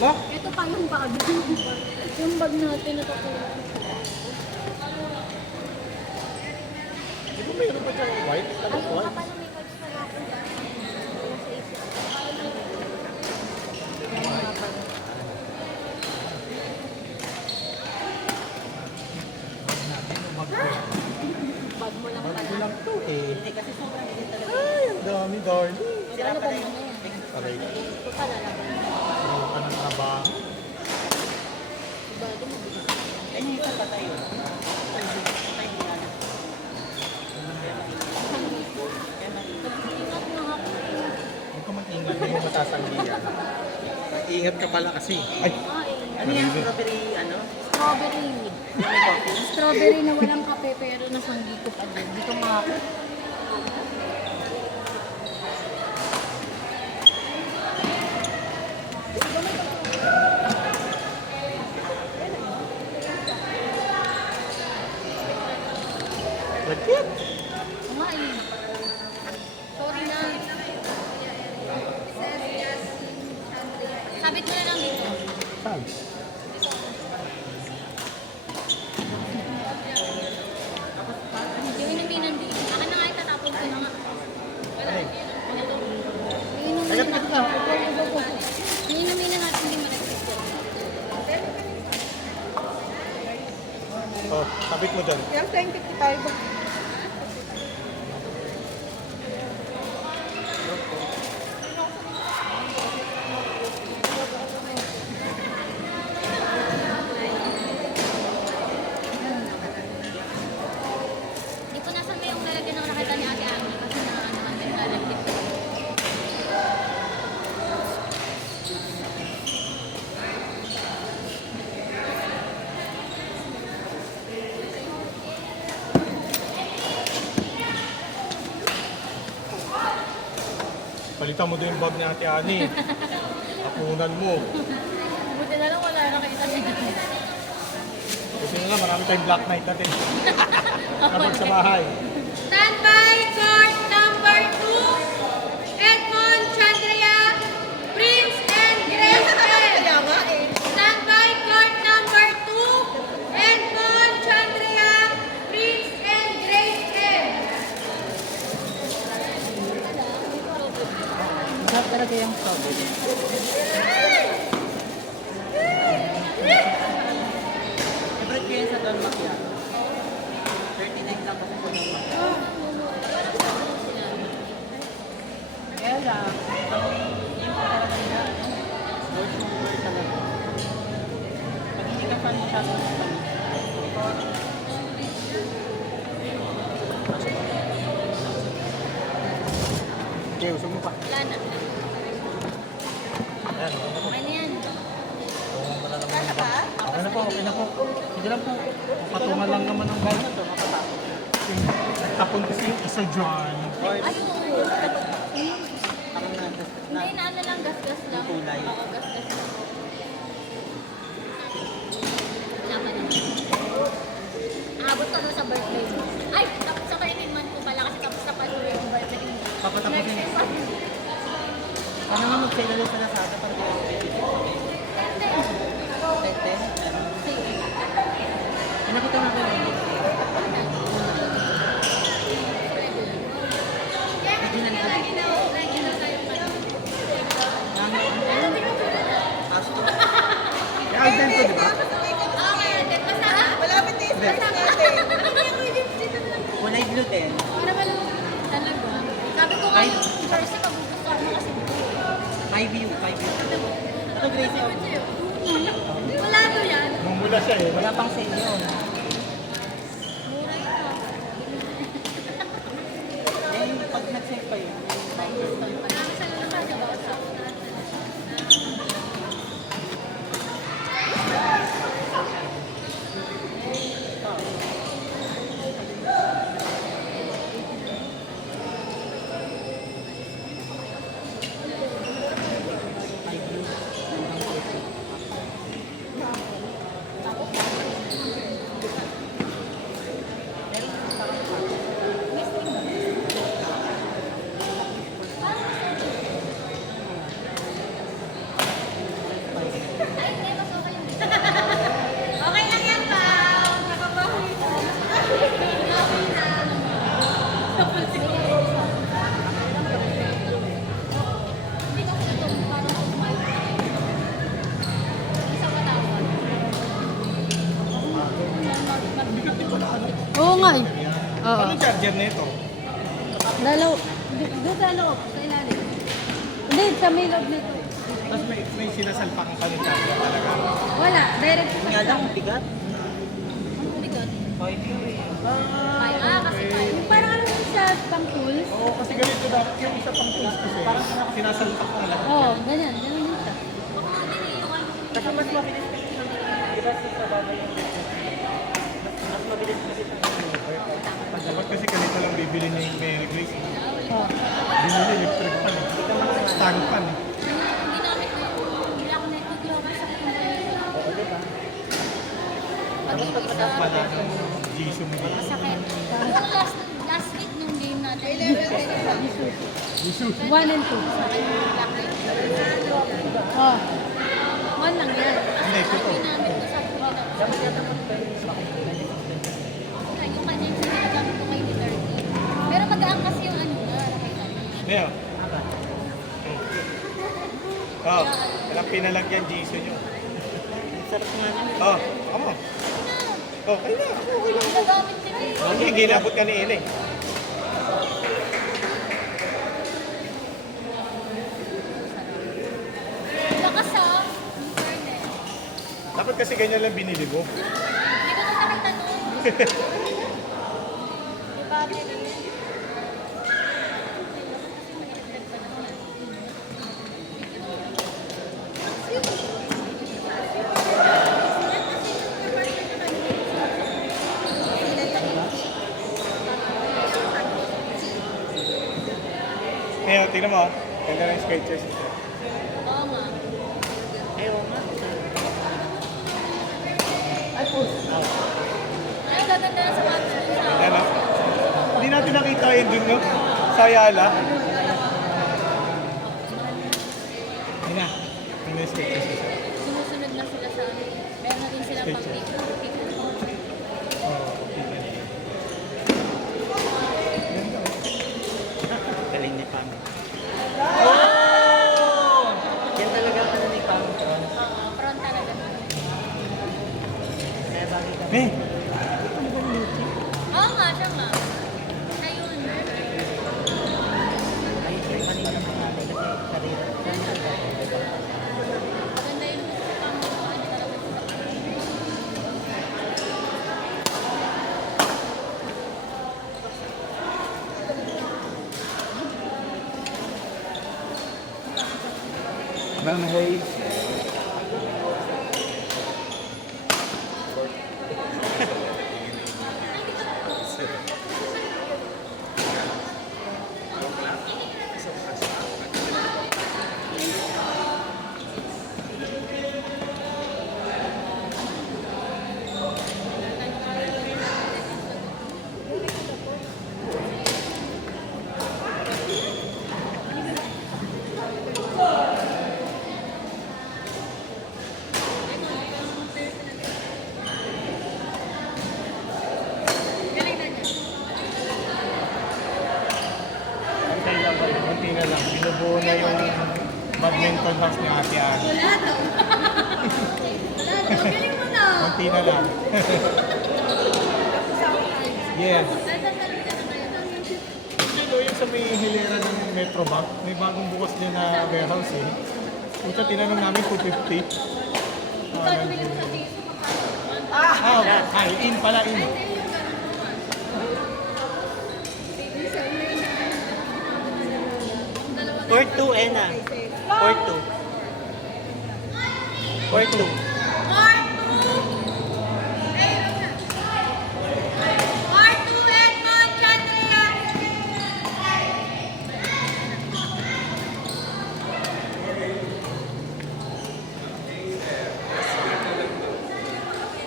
Bak? Ito pa yung bag. Yung bag natin na tutulong. Di ba mayroon pa dyan white? Ayun Dapat ka white. pala may cards na natin. Ayun sa isip. Yung mga bag. Bag mo lang Bag pala. ko lang to eh. Hindi kasi sobrang hindi talaga. Ay, ang dami, darling. Sila ba mo na yan? Aray, Ito pala laban. ano ka ng trabaho? Diba, di mo bilis. Ay, hindi pa tayo. Ingat na ako. Huwag ka mag-ingat, hindi mo matasanggihan. Ingat ka pala kasi. Ay, Ah, eh. Ano yan? Strawberry, ano? Strawberry. May coffee? Strawberry na walang kape pero nasanggi ko pa din. Dito nga ako. lagkit. Nga eh. Sorry na. Sabit mo na lang dito. Saan? Yung inuminan dito. Akin na nga itatapon ko na nga. Ay, Yung Teka, inuminan teka, natin. Yung inuminan natin hindi malagkit yan. oh, sabit mo dyan. Yung 1055. Hindi ko nasa may yung lalagyan ng nakita ni Ate Ami kasi ano kami lalagyan. Palitan mo din yung bag ni Ate Ani. Apunan mo. Buti na lang wala nakita niya. Kasi na lang, marami tayong black night natin. Nabag sa bahay. Standby court number 2, Edmond Chandria, Prince and Grace M. Standby court number 2, Edmond Chandria, Prince and Grace M. Masarap talaga yung strawberry. Favorite ko yan sa Don Macchiato. 39 lang ako po Don Macchiato. Kaya lang, yung talaga nila, words mo words talaga. Pag hindi ka fan masyado ng panis. Okay, usog mo pa. Wala na. Ayan, Okay na yan. wala naman yung bag. Okay na po, okay na po. Sige lang po. Patungan lang naman ng bag na to. Tapon kasi yung isa dyan. Ay, oo. Parang na, Hindi na ano lang, gas-gas lang. Kulay. Oo, gas-gas lang. Wala ka na. Aabot ka doon sa birthday mo. Ay, tapos sa kailanman ko pala kasi tapos na pala yung birthday mo. papatapusin. Next time, Ano nga mag-sale ulit sa Lazada para di ako pwede. Tete? sige. Pinakita na ba yung Kaya dyan to, di ba? Malapit na yung stress natin. Walay gluten. Para ba talaga? Sabi ko nga, first na magugustuhan mo kasi ito. 5 view, 5 view. Ito Gracie. Wala to yan. Mumula siya eh. Wala pang sale yun. Mura ito. Eh, pag nag-sale pa yun. Marami sa lalo kasi basa. Oo. Ano charger na ito? Dalaw. Doon sa loob, sa ilalim. Hindi, sa may loob nito. Tapos may sinasalpakan ka ng charger talaga. Wala, direct sa lang, bigat. Ang bigat. 5 yun eh. Kasi tayo. Yung parang ano sa pang tools. Oo, kasi ganito dapat yung isa pang tools kasi. Parang sinasalpak ka lang. Oo, ganyan din siya. Baka hindi yung ano. Kasi mas mabilis kasi siya. Diba sa bagay yung mas mabilis kasi siya. Dapat kasi ganito lang bibili niya yung Mary Grace. Oo. Binili electric pan eh. Stand pan eh. Hindi namin hindi ako nagtutulungan sa kanya. Oo, diba? Pag-ibig Wala ng Jisoo mo dito. sakit. Yung last week nung game natin. Jisoo. 1 and 2. Sa akin yung black light. Oh. 1 lang yan. Hindi, ito to. Hindi namin ko sa yung kanya yung sinagamit ko kay 30. Pero magaan kasi yung ano na. Nakita niya. Leo. Oh, walang pinalagyan Jisoo nyo. Sarap nga naman. Oh, come on. Okay na. Okay lang. Nagamit ko na yun. Okay, ginabot ka ni Ine. Lakas ah. Yung fairness. Dapat kasi ganyan lang binili mo. Hindi ko na nakita nun. Di ba, Teddy? Ngayon, tingnan mo. Ganda ng Skechers. Oo nga. Ewan nga. Ay, gaganda na sa watch dun sa... Ganda na. Hindi natin nakita yun dun, no? Sa Ayala. Hindi na. Ganda yung Skechers. Sumusunod na sila sa amin. Meron na din silang pang-take. Oh, Galing ni Pam. Oh! Yan talaga ang ano ni Pam. Front talaga. Kaya bagay ka. Eh, Oo nga, siya nga. Ayun. Ay, kanina naman natin kasi sarili. Maganda yung pang ano talaga sila. Van Hayes. Kunti na lang. Binubuo na yung badminton house ni Ate Ann. Wala to. Galing mo na. Kunti na lang. Yes. Dito yung sa may hilera ng Metrobank, may bagong bukas din na warehouse eh. Puta, tinanong namin 250. Ikaw, nabili mo sa Jisoo, In pala, in. Or 2, Ena. Or 2. Or 2. R2 Edmond Chandria.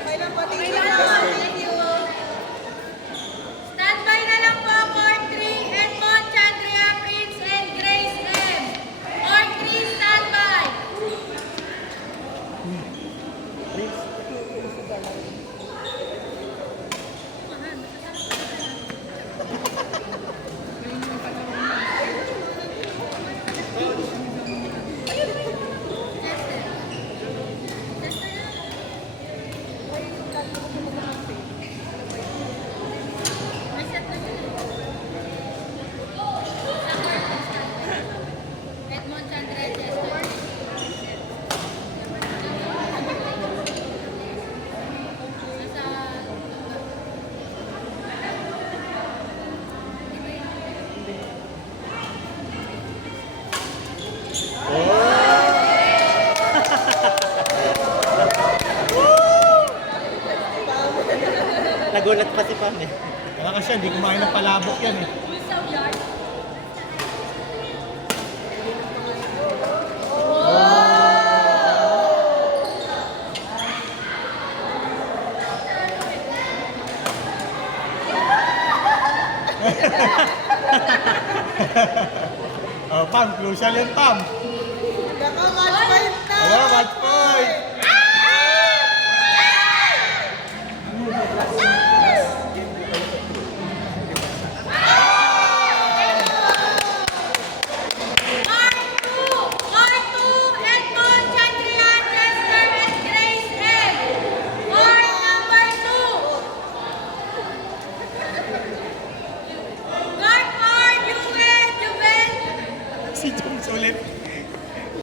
Thank you. Standby na lang po, Court 3, Edmond Chandria, Prince and Grace M. Court 3, standby. Nagulat pa si Pam eh. Wala kasi hindi kumain ng palabok yan eh. Oh, Pam, crucial yan, Pam. Naka, match point na! Wala, match point. Mark 2, Edmond, Chandrian, Chester, and Grace M. Mark number 2. Mark R, Jewel, Juven. Si Jones ulit.